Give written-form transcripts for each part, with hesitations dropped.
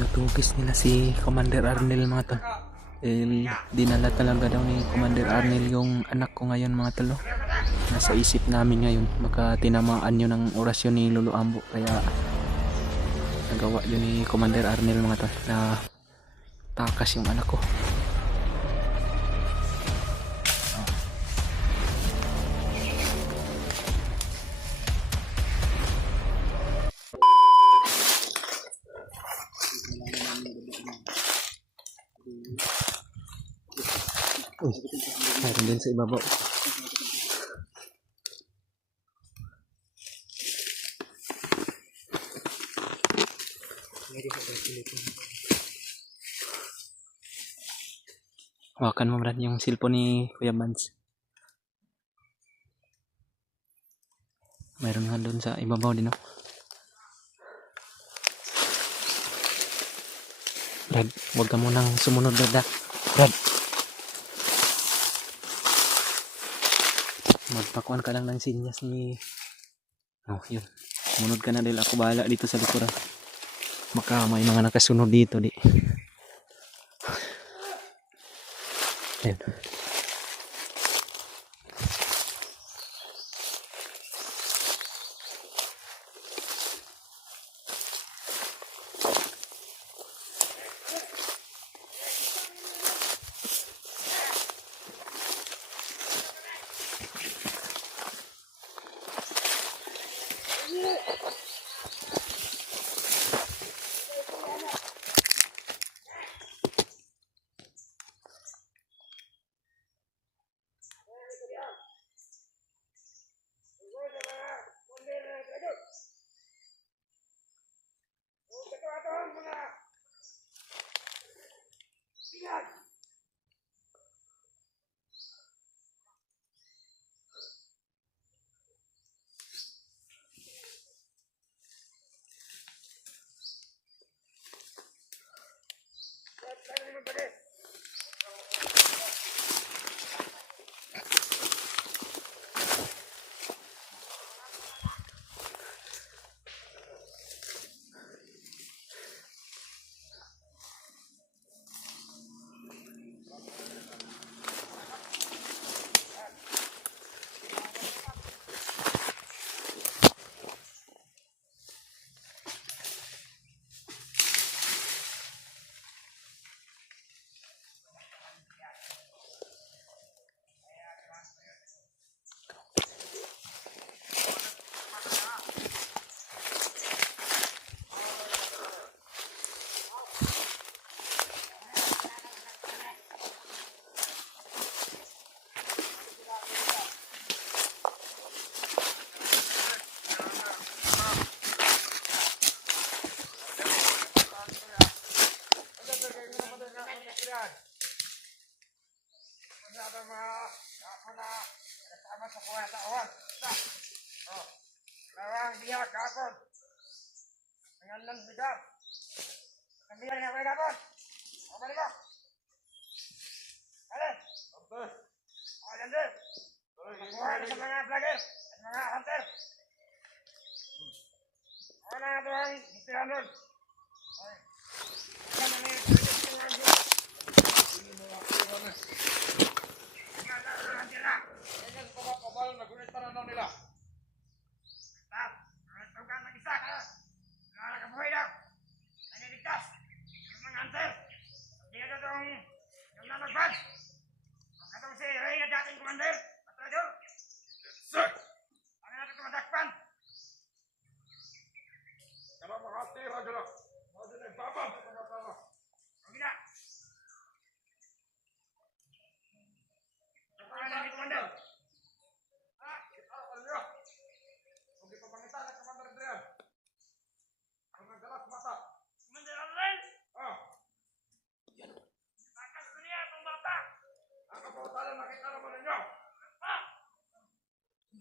Tinutugis nila si Commander Arnel mga tol. Dinala talaga daw ni Commander Arnel yung anak ko ngayon mga tol. Nasa isip namin ngayon. Baka tinamaan yun ng orasyon ni Lolo Ambo. Kaya nagawa yun ni Commander Arnel mga tol. Na takas yung anak ko. Uy, mayroon din sa ibabaw. Hawakan mo Brad yung cellphone ni Kuya Bans. Mayroon nga doon sa ibabaw din, no? Brad, huwag ka munang sumunod, Brad. Brad! Magpakuan ka lang ng sinyas ni... Oh, yun. Sumunod ka na dahil ako bahala dito sa likuran. Baka may mga nakasunod dito, di. Ayun.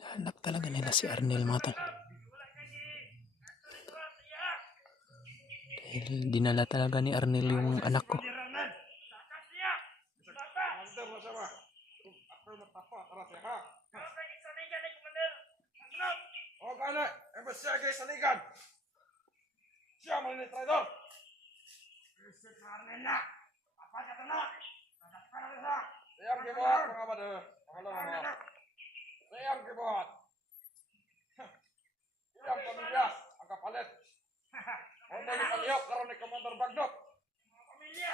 Hanap talaga nila si Arnel mga tol. Dahil dinala talaga ni Arnel yung anak ko. Siya man ni traidor. Sayang gibuhat mga mother. Mahalo mo. Sayang gibuhat. Ilang pamilya ang kapalit. Huwag mo ipalihok karon ni Commander Bagdok. Pamilya!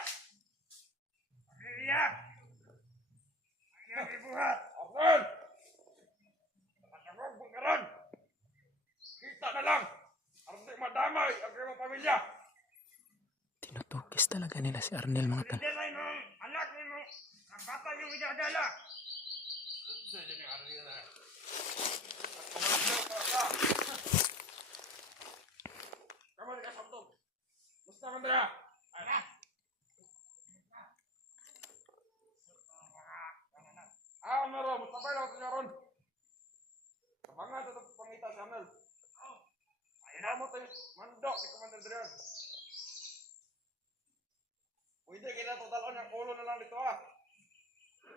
Sayang gibuhat. Arnel! Nakatangog mo karon. Kita na lang. Arnel madamay ang iyong pamilya. Tinutugis talaga nila si Arnel mga tol. Anak mo, ang bata yung idadala. Kamu ka sabtog. Musta man dira? Ana. Naro, musta ba yung senyoron? Mga ito pangita si Arnel. Ayun mo tayo, mandok si Commander Adrian. Pwede kita totalon ang ulo na lang dito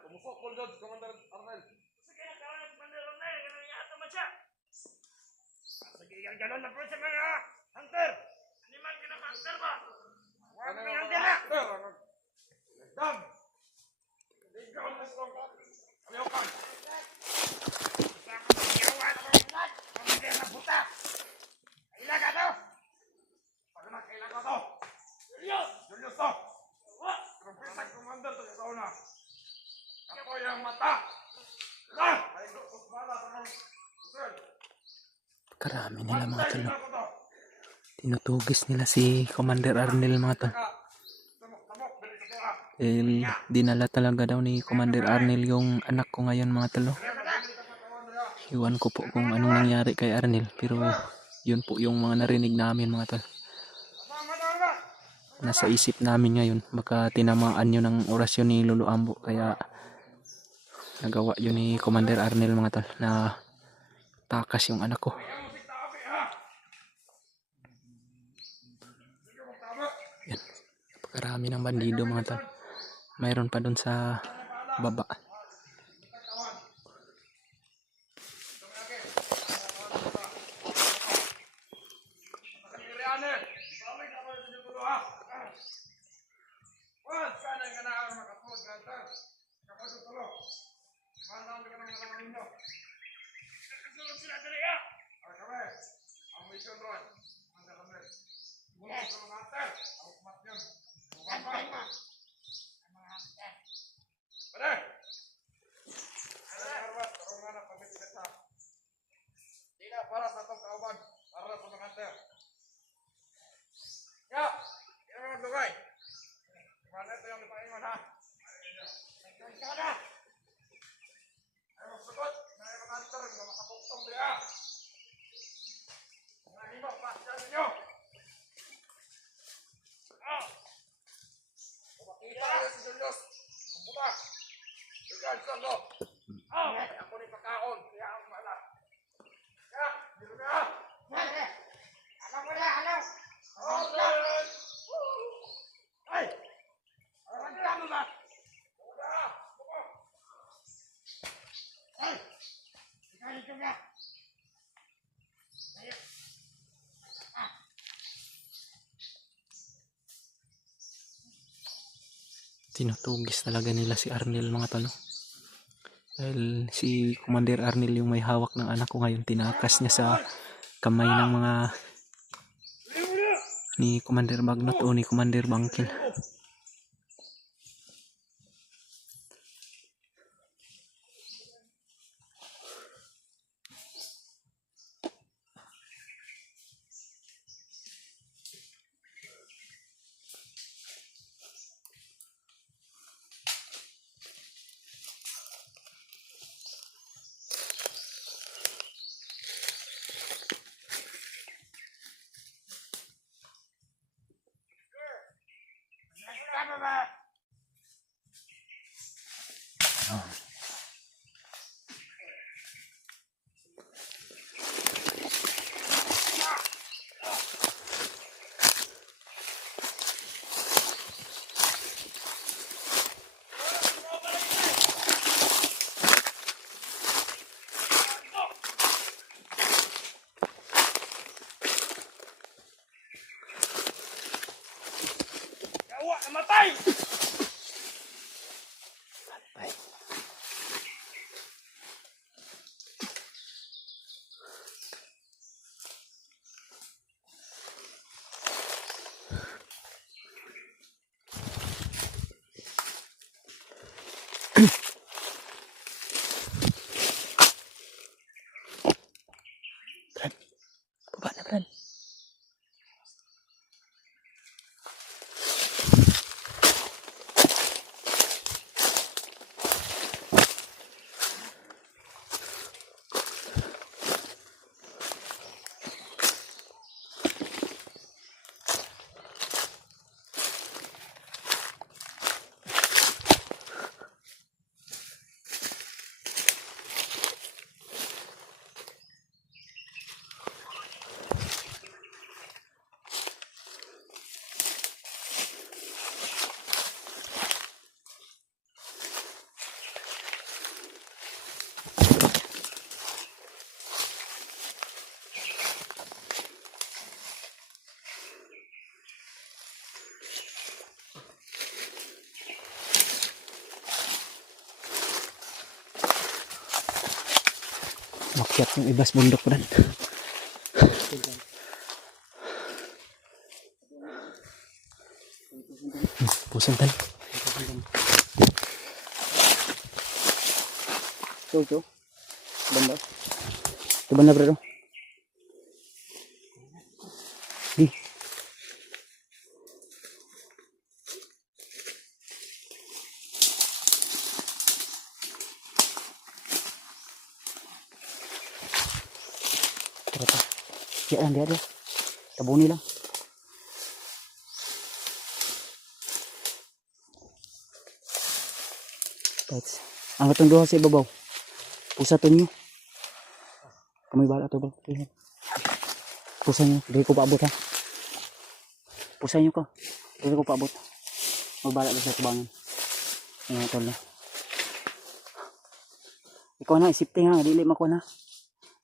Kumusok ko dyan si Commander Arnel. Sige, nakaroon ng Commander Arnel. Ganun yung ato man siya. Sige, ganun na po sa mga hunter. Animal ka na hunter ba? Huwag mo yung hunter na. Dam! Ikaw ang gusto ko. Kamiyokan. Gusto ako magyawan ko. Commander na puta. Kailan ka to? Pag nakailan ka to. Julius! Julius to! Bisag Commander to sa una. Ako yung mata. Ay, bala sa mga usul. Karami nila mga tol. Tinutugis nila si Commander Arnel mga tol. Dinala talaga daw ni Commander Arnel yung anak ko ngayon mga tol. Iwan ko po kung anong nangyari kay Arnel. Pero yun po yung mga narinig namin mga tol. Nasa isip namin ngayon, baka tinamaan yun ng orasyon ni Lolo Ambo, kaya nagawa yun ni Commander Arnel mga tol, na takas yung anak ko. Yan, napakarami ng bandido mga tol. Mayroon pa dun sa baba. Para sa itong kauban, para sa mga hunter. Ya, yan ang dugay. Mana ito yung ipaingon ha? Nagkagada! Ay magsugot, na yung hunter, na makapuktong diya. Mga himo, pasyan ninyo. Kumakita kayo si Julius. Kumbuka. Ikaw, Sando. Ay, ako ni pagkaon. Kaya ang malas. Ya, dito ka. Alam mo na, alam. Ay! Ang gano na! Ay! Ikaw dito ka. Tinutugis talaga nila si Arnel mga tol. Dahil si Commander Arnel yung may hawak ng anak ko ngayon, tinakas niya sa kamay ng mga ni Commander Bagnot o ni Commander Bangkil. Namatay! Ay. Brad, baba na Brad. Makyat yung ibas bundok Brad. Pusing tan. Tuh. Banda. Itu banda bro. Di. Ternyata. Ya lang dia. Tabuni lang. Guys, ang atong duha sa ibabaw. Pusa to nyo. Kami bala to bro. Pusa nyo. Dili ko paabot ha. Pusa nyo ko. Dili ko paabot. Magbala ko sa tubangan. Ayan tol na. Ikaw na, isipte ha. Dili mako na.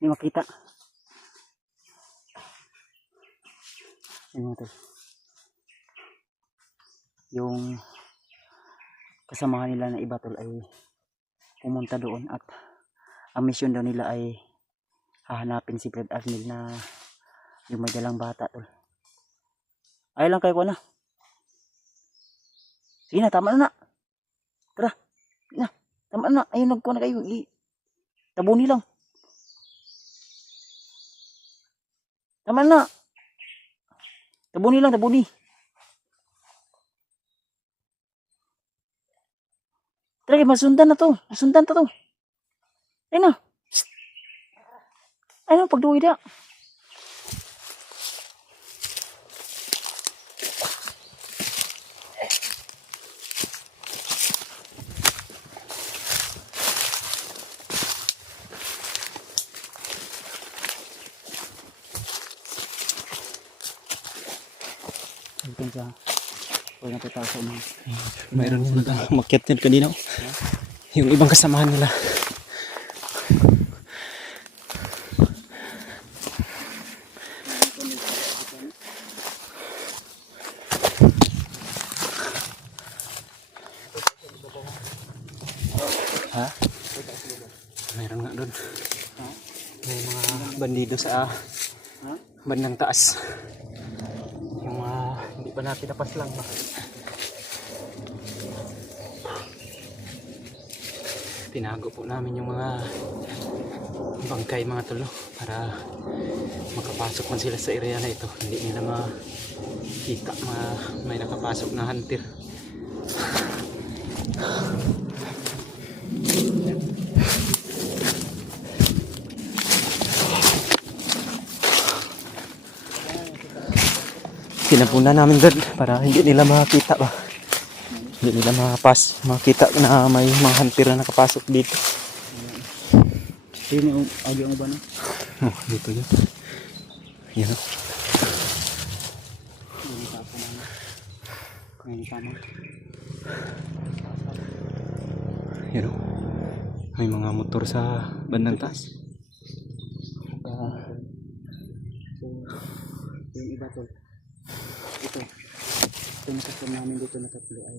Hindi makita. Ayan tol. Yung kasamahan nila na iba tol ay pumunta doon at ang mission daw nila ay hahanapin si Fred Arnel na yung may dalang bata tol. Ay lang kayo ko na. Sige na, tama na na. Tara. Sige na, tama na. Ayun, nagkuha na kayo. Tabuni lang. Tama na. Tabuni lang, tabuni. Tara, masundan na to. Masundan na to. Ayun na. Ayun na, pagduwi na. Ito sa pag napitaso mo. Mayroon yung makyat yun kanina. Yung ibang kasamahan nila. Ha? Mayroon nga doon. May mga bandido sa bandang taas. Yung mga hindi pa natin napas lang ba? Tinago po namin yung mga bangkay mga tulo para makapasok man sila sa area na ito. Hindi nila makita may nakapasok na hunter. Pinapunan namin doon para hindi nila makita ba. Hindi nila makita na may mga hunter na nakapasok dito. Sino yung audio mo ba na? Oh, dito yun. Yan o. Hindi pa ako na. Ngayon pa mo. Yan o. May mga motor sa bandang taas. So, yung iba tol. Ito kasama namin dito na tatlo ay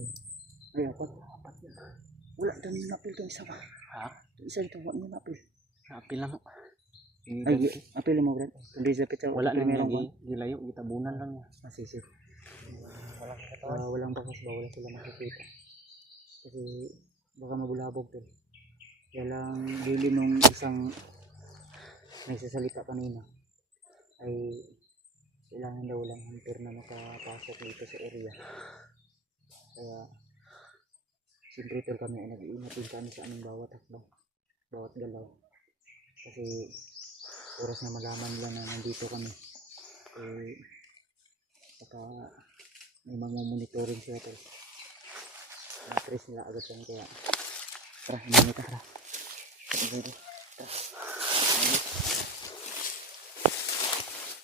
apat yan. Wala dami yung napil itong isa ba? Ha? Yung isa dito, wala yung napil. Napil lang. Ay, napil mo, Brad. Hindi sapit sa Wala nang merong one. gilayo, gitabunan lang niya. Masisip. Walang bakas ba? Wala sila makikita. Kasi baka mabulabog to. Kaya lang dili nung isang nagsasalita kanina ay kailangan daw lang hunter na makapasok dito sa area. Kaya siyempre tol kami ay nag-iingat din kami sa aming bawat hakbang, bawat galaw. Kasi oras na malaman nila na nandito kami baka may monitoring sila tol. Na-trace nila agad kami kaya tara, hindi tara. Tara.